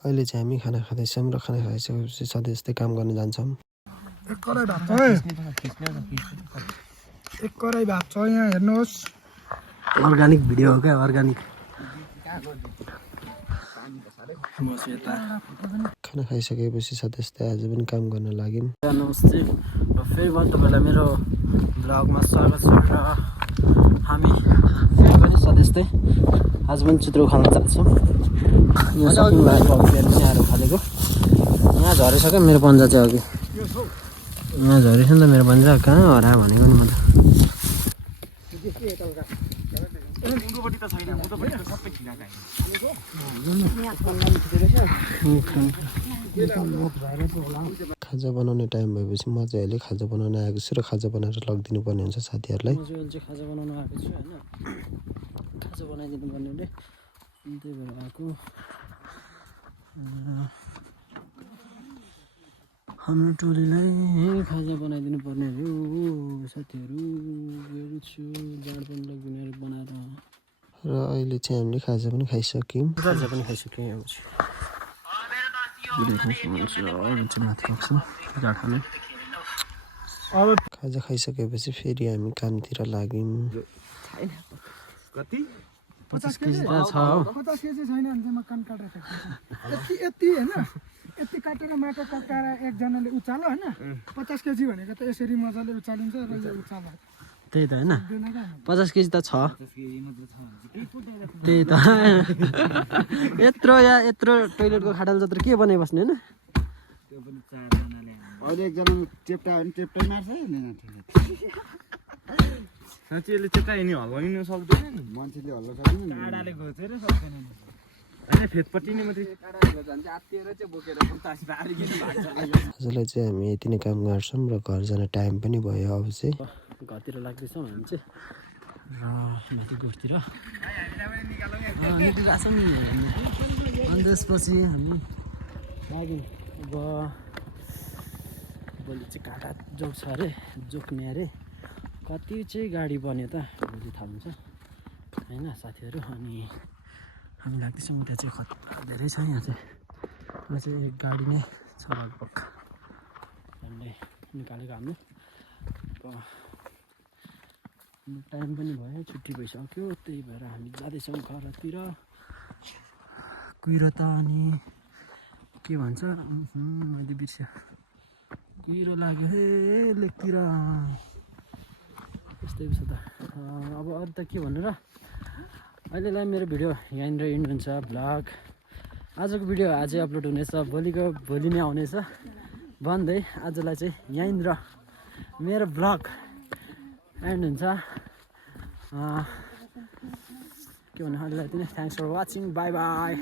अहिले चाहिँ हामी खाना खाँदैछौँ र खाना खाइसकेपछि सधैँ यस्तै काम गर्न जान्छौँ। एक कराई भात छ एक कराई भात छ यहाँ हेर्नुहोस् अर्ग्यानिक भिडियो हो क्या अर्ग्यानिक। खाना खाइसकेपछि सधैँ यस्तै आज पनि काम गर्न लाग्यौँ। नमस्ते र फेरि म तपाईँलाई मेरो भ्लगमा स्वागत छ र हामी फेरि पनि सधैँ यस्तै आज पनि चित्र खान चाहन्छौँ। यहाँ सक्नु लागेको अघि बिहान चाहिँ आएर खालेको यहाँ झरिसक्यो मेरो पन्जा चाहिँ अघि यहाँ झरेछ नि त मेरो पन्जा कहाँ हरायो भनेको नि म त। खाजा बनाउने टाइम भएपछि म चाहिँ अहिले खाजा बनाउन आएको छु र खाजा बनाएर लगिदिनु पर्ने हुन्छ साथीहरूलाई। म चाहिँ अहिले चाहिँ खाजा बनाउनु आएको छु होइन, खाजा बनाइदिनु पर्नेले त्यही भएर आएको। हाम्रो टोलीलाई खाजा बनाइदिनु पर्ने अरे हो साथीहरू, गएको छु जाँड पनि लगिदिनु बनाएर। र अहिले चाहिँ हामीले खाजा पनि खाइसक्यौँ। खाजा पनि खाइसक्यौँ यहाँ चाहिँ। खाजा खाइसकेपछि फेरि हामी कामतिर लाग्यौँ। 50 केजी त छ हौ। 50 केजी छैन भने चाहिँ म कान काटेर फ्याँक्छु यति होइन यति काटेर माटो पकाएर एकजनाले उचाल्यो होइन 50 केजी भनेको त यसरी मजाले उचालिन्छ र यो उचाल्यो त्यही त होइन 50 केजी त छ त्यही त यत्रो टोइलेटको खाडल जत्रो के बनाइबस्ने होइन। अहिले एकजना चेप्टा भने चेप्टै मार्छ साँच्चीले चेप्टा यिनी हल्लाउनु सक्दैन नि मान्छेले हल्ला सक्दैन काडाले घोचेर सक्दैन नि हैन फेदपट्टि नि मात्रै काडाले जान्छ आत्तिएर चाहिँ बोकेर तासी बारीकिन भाग्छ। आजलाई चाहिँ हामी यति नै काम गर्छौँ र घर जाने टाइम पनि भयो। अब चाहिँ घरतिर लाग्दैछौँ हामी चाहिँ र माथि गोठतिर निक्लिरहेछौँ नि अनि त्यसपछि हामी लाग्यौँ। अब भोलि चाहिँ काटा जोक छ अरे जोक्ने अरे कति चाहिँ गाडी बन्यो त भोलि थाहा हुन्छ होइन साथीहरू। अनि हामी लाग्दैछौँ त्यहाँ चाहिँ खतरा धेरै छ यहाँ चाहिँ एक गाडी नै छ लगभग हामीले निकालेको हाम्रो टाइम पनि भयो छुट्टी भइसक्यो त्यही भएर हामी जाँदैछौँ घरतिर। कुहिरो त अनि के भन्छ मैले बिर्सेँ कुहिरो लाग्यो हे लेकतिर त्यस्तै छ त। अब अरू त के भन्नु र अहिलेलाई मेरो भिडियो यहाँनिर एन्ड हुन्छ। भ्लग आजको भिडियो आजै अपलोड हुनेछ भोलि नै आउनेछ भन्दै आजलाई चाहिँ यहाँनिर मेरो भ्लग एन्ड हुन्छ। के भन्नु अहिलेलाई यति नै। Thanks for watching bye by.